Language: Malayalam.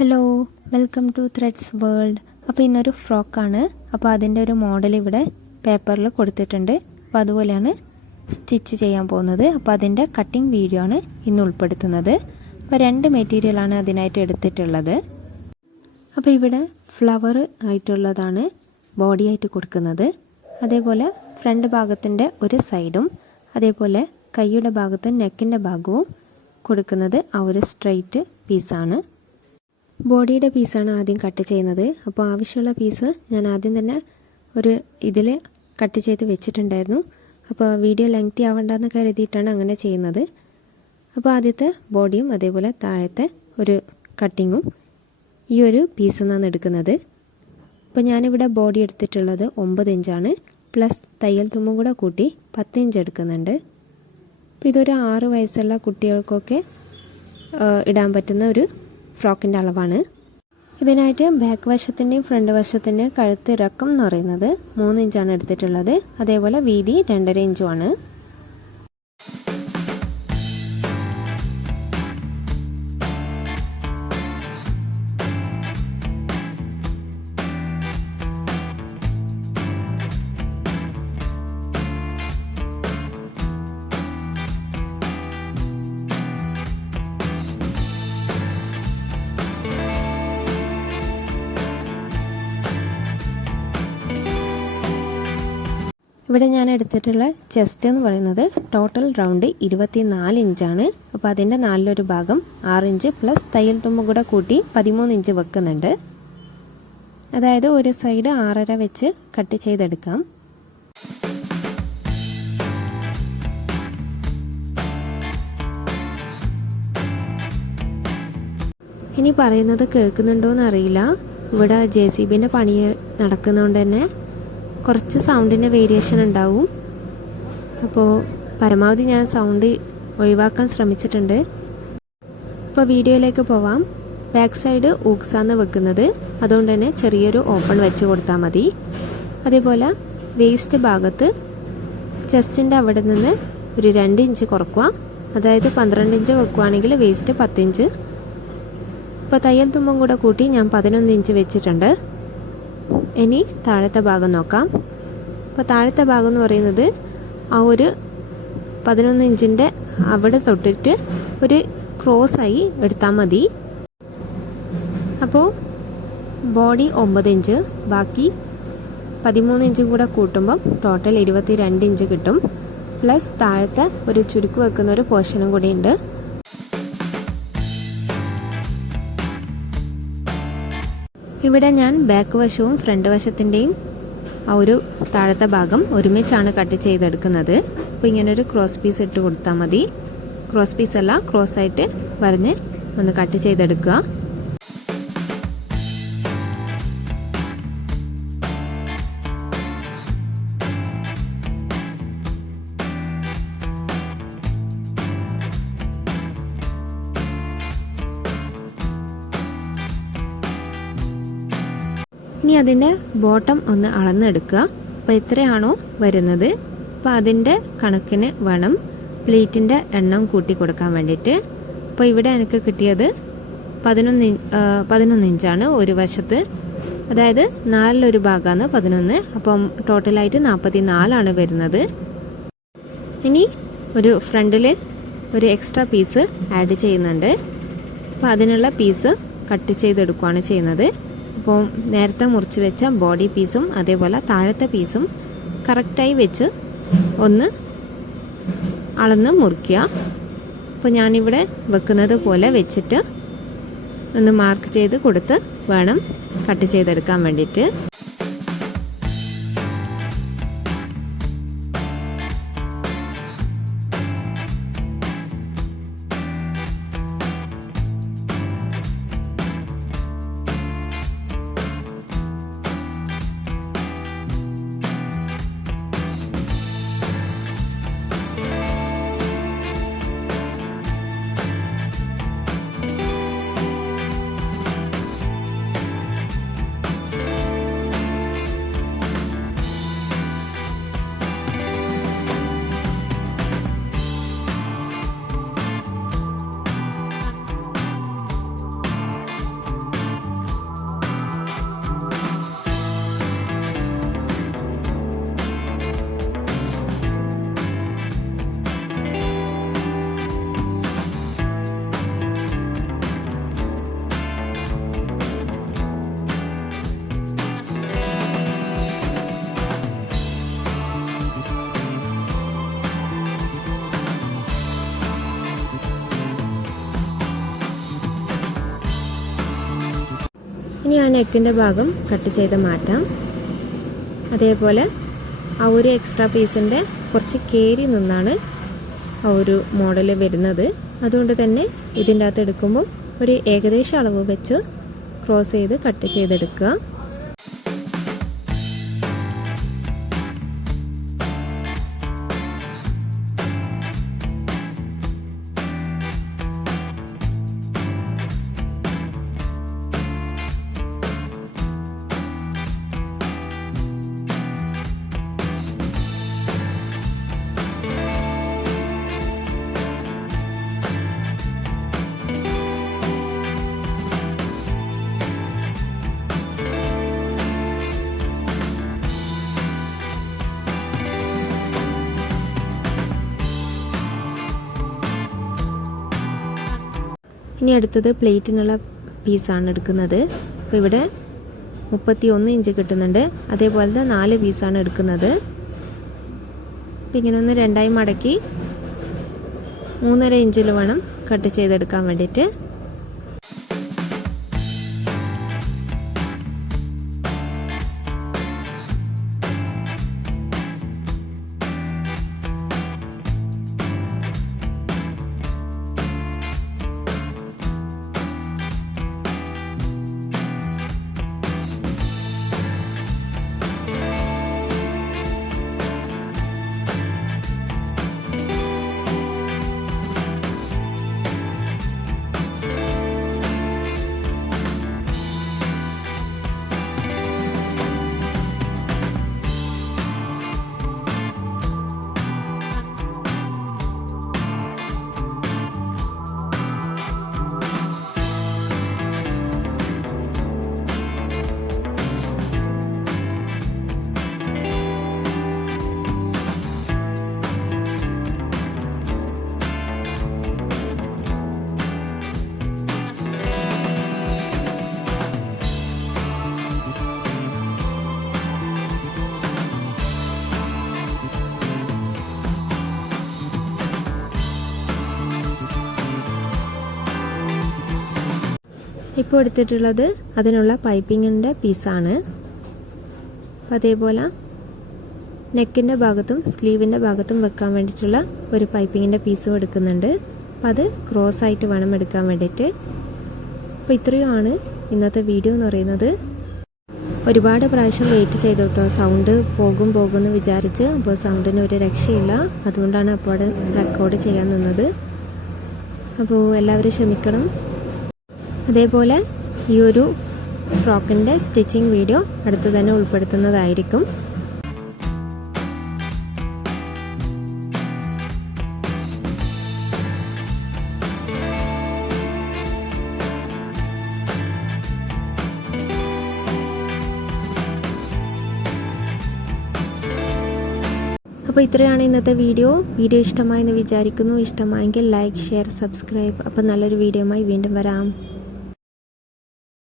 Hello, welcome to threads world. അപ്പോൾ ഇന്നൊരു ഫ്രോക്കാണ്. അപ്പോൾ അതിൻ്റെ ഒരു മോഡൽ ഇവിടെ പേപ്പറിൽ കൊടുത്തിട്ടുണ്ട്. അപ്പോൾ അതുപോലെയാണ് സ്റ്റിച്ച് ചെയ്യാൻ പോകുന്നത്. അപ്പോൾ അതിൻ്റെ കട്ടിങ് വീഡിയോ ആണ് ഇന്ന് ഉൾപ്പെടുത്തുന്നത്. അപ്പോൾ 2 മെറ്റീരിയലാണ് അതിനായിട്ട് എടുത്തിട്ടുള്ളത്. അപ്പോൾ ഇവിടെ ഫ്ലവർ ആയിട്ടുള്ളതാണ് ബോഡി ആയിട്ട് കൊടുക്കുന്നത്. അതേപോലെ ഫ്രണ്ട് ഭാഗത്തിൻ്റെ ഒരു സൈഡും അതേപോലെ കൈയുടെ ഭാഗത്തും നെക്കിൻ്റെ ഭാഗവും കൊടുക്കുന്നത് ആ ഒരു സ്ട്രെയിറ്റ് പീസാണ്. ബോഡിയുടെ പീസാണ് ആദ്യം കട്ട് ചെയ്യുന്നത്. അപ്പോൾ ആവശ്യമുള്ള പീസ് ഞാൻ ആദ്യം തന്നെ ഒരു ഇതിൽ കട്ട് ചെയ്ത് വെച്ചിട്ടുണ്ടായിരുന്നു. അപ്പോൾ വീഡിയോ ലെങ്തി ആവണ്ടെന്ന് കരുതിയിട്ടാണ് അങ്ങനെ ചെയ്യുന്നത്. അപ്പോൾ ആദ്യത്തെ ബോഡിയും അതേപോലെ താഴത്തെ ഒരു കട്ടിങ്ങും ഈ ഒരു പീസിൽ നിന്നാണ് എടുക്കുന്നത്. അപ്പോൾ ഞാനിവിടെ ബോഡി എടുത്തിട്ടുള്ളത് 9 ഇഞ്ചാണ്. പ്ലസ് തയ്യൽ തുമ്പും കൂടെ കൂട്ടി 10 ഇഞ്ച് എടുക്കുന്നുണ്ട്. അപ്പോൾ ഇതൊരു 6 വയസ്സുള്ള കുട്ടികൾക്കൊക്കെ ഇടാൻ പറ്റുന്ന ഒരു ഫ്രോക്കിൻ്റെ അളവാണ്. ഇതിനായിട്ട് ബാക്ക് വശത്തിൻ്റെയും ഫ്രണ്ട് വശത്തിൻ്റെയും കഴുത്ത് ഇറക്കം എന്ന് പറയുന്നത് 3 ഇഞ്ചാണ് എടുത്തിട്ടുള്ളത്. അതേപോലെ വീതി 2.5 ഇഞ്ചുമാണ്. ഇവിടെ ഞാൻ എടുത്തിട്ടുള്ള ചെസ്റ്റ് എന്ന് പറയുന്നത് ടോട്ടൽ റൗണ്ട് 24 ഇഞ്ചാണ്. അപ്പോൾ അതിൻ്റെ 4 ഭാഗം 6 ഇഞ്ച് പ്ലസ് തയ്യൽ തുമ്പും കൂടെ കൂട്ടി 13 ഇഞ്ച് വെക്കുന്നുണ്ട്. അതായത് ഒരു സൈഡ് 6.5 വെച്ച് കട്ട് ചെയ്തെടുക്കാം. ഇനി പറയുന്നത് കേൾക്കുന്നുണ്ടോയെന്ന് അറിയില്ല. ഇവിടെ JCBൻ്റെ പണി നടക്കുന്നതുകൊണ്ട് തന്നെ കുറച്ച് സൗണ്ടിൻ്റെ വേരിയേഷൻ ഉണ്ടാവും. അപ്പോൾ പരമാവധി ഞാൻ സൗണ്ട് ഒഴിവാക്കാൻ ശ്രമിച്ചിട്ടുണ്ട്. അപ്പോൾ വീഡിയോയിലേക്ക് പോവാം. ബാക്ക് സൈഡ് ഊക്സാന്ന് വെക്കുന്നത്, അതുകൊണ്ട് തന്നെ ചെറിയൊരു ഓപ്പൺ വെച്ച് കൊടുത്താൽ മതി. അതേപോലെ വേസ്റ്റ് ഭാഗത്ത് ചെസ്റ്റിൻ്റെ അവിടെ നിന്ന് ഒരു 2 ഇഞ്ച് കുറക്കുക. അതായത് 12 ഇഞ്ച് വെക്കുകയാണെങ്കിൽ വേസ്റ്റ് 10 ഇഞ്ച്. ഇപ്പോൾ തയ്യൽ തുമ്പും കൂടെ കൂട്ടി ഞാൻ 11 ഇഞ്ച് വെച്ചിട്ടുണ്ട്. ഇനി താഴത്തെ ഭാഗം നോക്കാം. അപ്പോൾ താഴത്തെ ഭാഗം എന്ന് പറയുന്നത് ആ ഒരു 11 ഇഞ്ചിൻ്റെ അവിടെ തൊട്ടിട്ട് ഒരു ക്രോസായി എടുത്താൽ മതി. അപ്പോൾ ബോഡി 9 ഇഞ്ച്, ബാക്കി 13 ഇഞ്ചും കൂടെ കൂട്ടുമ്പം ടോട്ടൽ 22 ഇഞ്ച് കിട്ടും. പ്ലസ് താഴത്തെ ഒരു ചുരുക്ക് വെക്കുന്ന ഒരു പോർഷനും കൂടി ഉണ്ട്. ഇവിടെ ഞാൻ ബാക്ക് വശവും ഫ്രണ്ട് വശത്തിൻ്റെയും ആ ഒരു താഴത്തെ ഭാഗം ഒരുമിച്ചാണ് കട്ട് ചെയ്തെടുക്കുന്നത്. അപ്പോൾ ഇങ്ങനൊരു ക്രോസ് പീസ് ഇട്ട് കൊടുത്താൽ മതി. ക്രോസ് പീസ് അല്ല, ക്രോസ് ആയിട്ട് വരഞ്ഞ് ഒന്ന് കട്ട് ചെയ്തെടുക്കുക. ഇനി അതിൻ്റെ ബോട്ടം ഒന്ന് അളന്നെടുക്കുക. അപ്പോൾ എത്രയാണോ വരുന്നത് അപ്പോൾ അതിൻ്റെ കണക്കിന് വേണം പ്ലേറ്റിൻ്റെ എണ്ണം കൂട്ടി കൊടുക്കാൻ വേണ്ടിയിട്ട്. അപ്പോൾ ഇവിടെ എനിക്ക് കിട്ടിയത് 11 ഇഞ്ചാണ് ഒരു വശത്ത്. അതായത് 4 ഭാഗമാണ് 11. അപ്പം ടോട്ടലായിട്ട് 44 വരുന്നത്. ഇനി ഒരു ഫ്രണ്ടിൽ ഒരു എക്സ്ട്രാ പീസ് ആഡ് ചെയ്യുന്നുണ്ട്. അപ്പോൾ അതിനുള്ള പീസ് കട്ട് ചെയ്തെടുക്കുകയാണ് ചെയ്യുന്നത്. അപ്പോൾ നേരത്തെ മുറിച്ച് വെച്ച ബോഡി പീസും അതേപോലെ താഴത്തെ പീസും കറക്റ്റായി വെച്ച് ഒന്ന് അളന്ന് മുറിക്കുക. അപ്പോൾ ഞാനിവിടെ വെക്കുന്നത് പോലെ വെച്ചിട്ട് ഒന്ന് മാർക്ക് ചെയ്ത് കൊടുത്ത് വേണം കട്ട് ചെയ്തെടുക്കാൻ വേണ്ടിയിട്ട്. ഇനി ആ നെക്കിൻ്റെ ഭാഗം കട്ട് ചെയ്ത് മാറ്റാം. അതേപോലെ ആ ഒരു എക്സ്ട്രാ പീസിൻ്റെ കുറച്ച് കയറി നിന്നാണ് ആ ഒരു മോഡൽ വരുന്നത്. അതുകൊണ്ട് തന്നെ ഇതിൻ്റെ അകത്ത് എടുക്കുമ്പോൾ ഒരു ഏകദേശ അളവ് വെച്ച് ക്രോസ് ചെയ്ത് കട്ട് ചെയ്തെടുക്കുക. ഇനി അടുത്തത് പ്ലേറ്റിനുള്ള പീസാണ് എടുക്കുന്നത്. അപ്പോൾ ഇവിടെ 31 ഇഞ്ച് കിട്ടുന്നുണ്ട്. അതേപോലത്തെ 4 പീസാണ് എടുക്കുന്നത്. അപ്പോൾ ഇങ്ങനെ ഒന്ന് രണ്ടായി മടക്കി 3.5 ഇഞ്ചിൽ വേണം കട്ട് ചെയ്തെടുക്കാൻ വേണ്ടിയിട്ട്. ഇപ്പോൾ എടുത്തിട്ടുള്ളത് അതിനുള്ള പൈപ്പിങ്ങിൻ്റെ പീസാണ്. അപ്പം അതേപോലെ നെക്കിൻ്റെ ഭാഗത്തും സ്ലീവിൻ്റെ ഭാഗത്തും വെക്കാൻ വേണ്ടിയിട്ടുള്ള ഒരു പൈപ്പിങ്ങിൻ്റെ പീസും എടുക്കുന്നുണ്ട്. അപ്പം അത് ക്രോസ് ആയിട്ട് വേണം എടുക്കാൻ വേണ്ടിയിട്ട്. അപ്പോൾ ഇത്രയുമാണ് ഇന്നത്തെ വീഡിയോ എന്ന് പറയുന്നത്. ഒരുപാട് പ്രാവശ്യം വെയിറ്റ് ചെയ്തു കേട്ടോ, സൗണ്ട് പോകുമെന്ന് വിചാരിച്ച്. അപ്പോൾ സൗണ്ടിന് ഒരു രക്ഷയില്ല, അതുകൊണ്ടാണ് അപ്പോൾ റെക്കോർഡ് ചെയ്യാൻ നിന്നത്. അപ്പോൾ എല്ലാവരും ക്ഷമിക്കണം. അതേപോലെ ഈ ഒരു ഫ്രോക്കിൻ്റെ സ്റ്റിച്ചിങ് വീഡിയോ അടുത്ത് തന്നെ ഉൾപ്പെടുത്തുന്നതായിരിക്കും. അപ്പോൾ ഇത്രയാണ് ഇന്നത്തെ വീഡിയോ ഇഷ്ടമായെന്ന് വിചാരിക്കുന്നു. ഇഷ്ടമായെങ്കിൽ ലൈക്ക്, ഷെയർ, സബ്സ്ക്രൈബ്. അപ്പോൾ നല്ലൊരു വീഡിയോയുമായി വീണ്ടും വരാം.